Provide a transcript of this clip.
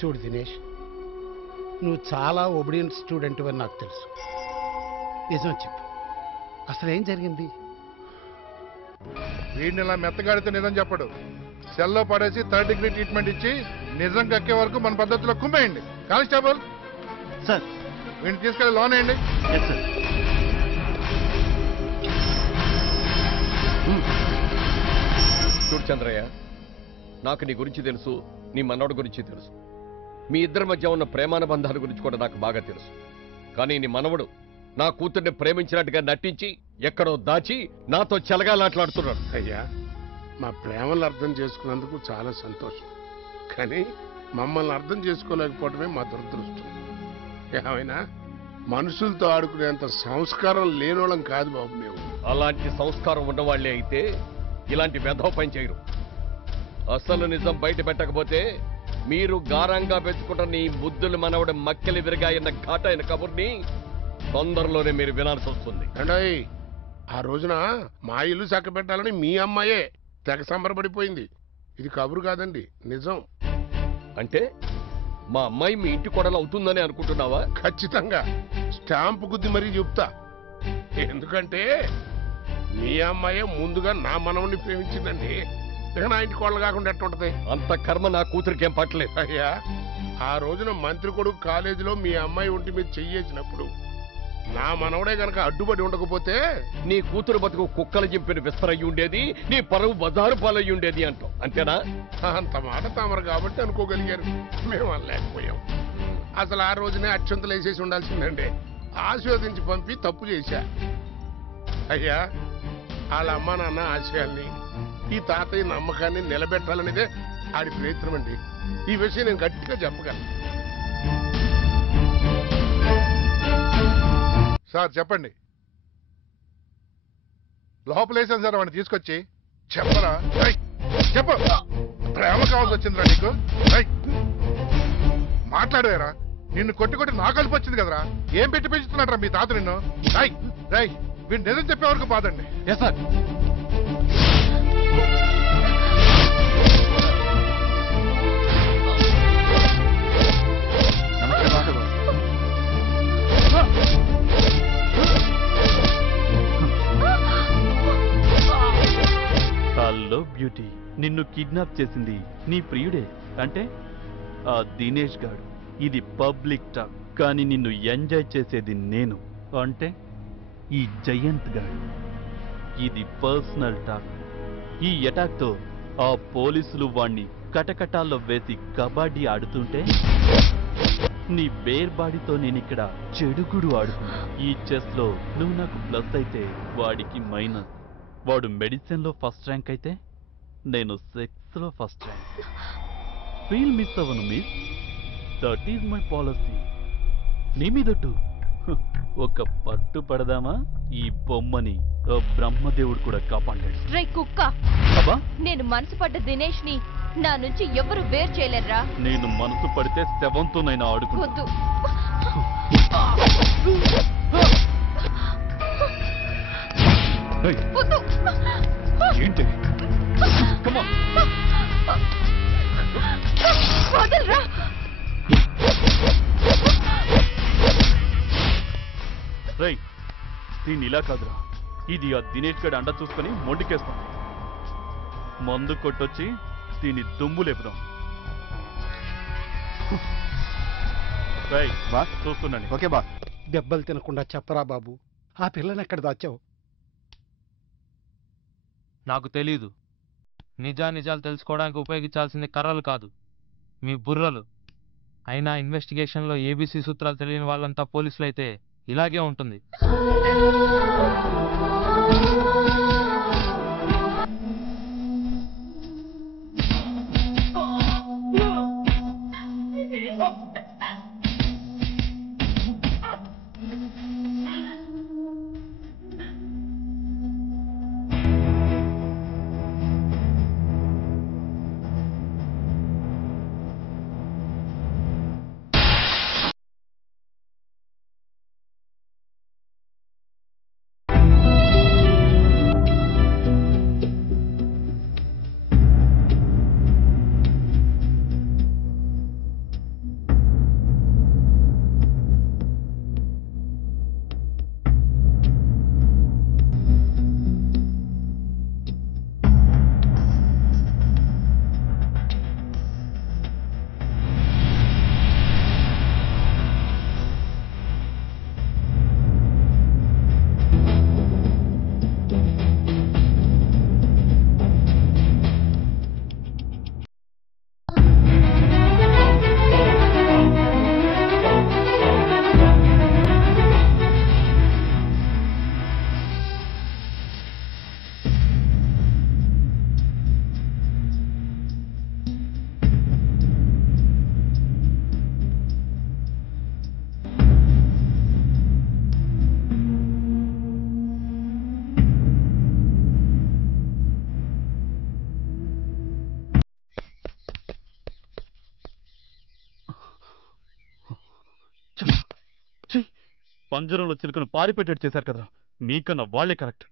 చూడు దినేష్, నువ్వు చాలా ఒబిడియంట్ స్టూడెంట్ అని నాకు తెలుసు. నిజం చెప్పు, అసలు ఏం జరిగింది? వీడిని ఇలా మెత్తగాడితే నిజం చెప్పడు. సెల్లో పడేసి 3rd డిగ్రీ ట్రీట్మెంట్ ఇచ్చి నిజం కక్కే వరకు మన పద్ధతిలో కుమ్మేయండి. కానిస్టేబుల్ సార్, వీడిని తీసుకెళ్ళి లోన్ వేయండి. చూడు చంద్రయ్య, నాకు నీ గురించి తెలుసు, నీ మనవడు గురించి తెలుసు. మీ ఇద్దరి మధ్య ఉన్న ప్రేమానుబంధాల గురించి కూడా నాకు బాగా తెలుసు. కానీ నీ మనవడు నా కూతుర్ని ప్రేమించినట్టుగా నటించి ఎక్కడో దాచి నాతో చెలగాలాట్లాడుతున్నాడు. అయ్యా, మా ప్రేమను అర్థం చేసుకున్నందుకు చాలా సంతోషం. కానీ మమ్మల్ని అర్థం చేసుకోలేకపోవడమే మా దురదృష్టం. ఏమైనా మనుషులతో ఆడుకునేంత సంస్కారం లేనోళ్ళం కాదు బాబు మేము. అలాంటి సంస్కారం ఉన్నవాళ్లే అయితే ఇలాంటి వెధవ పని చేయరు. అసలు నిజం బయట పెట్టకపోతే మీరు గారంగా పెంచుకుంటున్న నీ ముద్దులు మనవడ మక్కెలు విరగాయన్న ఘాటైన కబుర్ని తొందరలోనే మీరు వినాల్సి వస్తుంది. అండోయ్, ఆ రోజున మా ఇల్లు చక్కబెట్టాలని మీ అమ్మాయే తెగ సంబరపడిపోయింది. ఇది కబురు కాదండి, నిజం. అంటే మా అమ్మాయి మీ ఇంటి కొడలు అవుతుందని అనుకుంటున్నావా? ఖచ్చితంగా స్టాంపు గుద్ది మరీ చెప్తా. ఎందుకంటే మీ అమ్మాయే ముందుగా నా మనవని ప్రేమించిందండి. ఇక నా ఇంటి కోడలు కాకుండా ఎట్టుంటది? అంత కర్మ నా కూతురికేం పట్టలేదు. అయ్యా, ఆ రోజున మంత్రి కొడుకు కాలేజీలో మీ అమ్మాయి ఒంటి మీద చెయ్యేసినప్పుడు నా మనవడే గనక అడ్డుపడి ఉండకపోతే నీ కూతురు బతుకు కుక్కలు చింపిన విస్తరయ్యి ఉండేది, నీ పరువు బజారు పాలయ్యి ఉండేది అంటాం, అంతేనా? అంత మాట తామరు కాబట్టి అనుకోగలిగారు, మేము అనలేకపోయాం. అసలు ఆ రోజునే అక్షంతలు వేసేసి ఉండాల్సిందండి. ఆశీర్వదించి పంపి తప్పు చేశా. అయ్యా, వాళ్ళ అమ్మ నాన్న ఆశయాల్ని, ఈ తాతయ్య నమ్మకాన్ని నిలబెట్టాలనేదే ఆడి ప్రయత్నం అండి. ఈ విషయం నేను గట్టిగా చెప్పగలను. సార్ చెప్పండి. లోపలేసాను సార్ వాడిని తీసుకొచ్చి. చెప్పరా? చెప్పు. ప్రేమ కావాల్సి వచ్చిందిరా నీకు? మాట్లాడేరా? నిన్ను కొట్టి కొట్టి నా కలిపి వచ్చింది కదరా. ఏం పెట్టి పెంచుతున్నాడరా మీ తాత నిన్ను? రై వీడు నిజం చెప్పే వరకు బాదండి. సార్, హలో బ్యూటీ, నిన్ను కిడ్నాప్ చేసింది నీ ప్రియుడే అంటే ఆ దినేష్ గాడు. ఇది పబ్లిక్ టాక్, కానీ నిన్ను ఎంజాయ్ చేసేది నేను అంటే ఈ జయంత్ గాడు. ఇది పర్సనల్ టాక్. ఈ అటాక్ తో ఆ పోలీసులు వాణ్ణి కటకటాల్లో వేసి కబడ్డీ ఆడుతుంటే నీ బేర్ బాడీతో నేనిక్కడ చెడుగుడు ఆడుకున్నా. ఈ చెస్ లో నువ్వు నాకు ప్లస్ అయితే వాడికి మైనస్. వాడు మెడిసిన్ లో ఫస్ట్ ర్యాంక్ అయితే నేను సెక్స్ లో ఫస్ట్ ర్యాంక్. ఫీల్ మిస్ అవ్వను miss, that is my policy. నీ మీదట్టు ఒక పట్టు పడదామా? ఈ బొమ్మని బ్రహ్మదేవుడు కూడా కాపాడాడు. రే కుక్క, అబ్బా, నేను మనసు పడ్డ దినేష్ ని నా నుంచి ఎవరు వేరు చేయలేరా? నేను మనసు పడితే శవంతోనైనా ఆడుకుంటా. వద్దు. వద్దు. ఏంటి? వదలరా. రై, దీన్ని ఇలా కాదురా, ఇది ఆ దినేష్ గడి అండ చూసుకొని మొండికేస్తాం. మందు కొట్టొచ్చి దీన్ని దుమ్ము లేపుదాం. రై బాస్, చూస్తున్నాను. ఓకే బా. దెబ్బలు తినకుండా చెప్పరా బాబు, ఆ పిల్లని ఎక్కడ దాచావు? నాకు తెలీదు. నిజాలు తెలుసుకోవడానికి ఉపయోగించాల్సింది కర్రలు కాదు, మీ బుర్రలు. అయినా ఇన్వెస్టిగేషన్లో ఏబీసీ సూత్రాలు తెలియని వాళ్ళంతా పోలీసులు అయితే ఇలాగే ఉంటుంది. పంజరంలో చిలుకను పారిపెట్టేట్టు చేశారు కదా, మీకన్నా వాళ్ళే కరెక్ట్.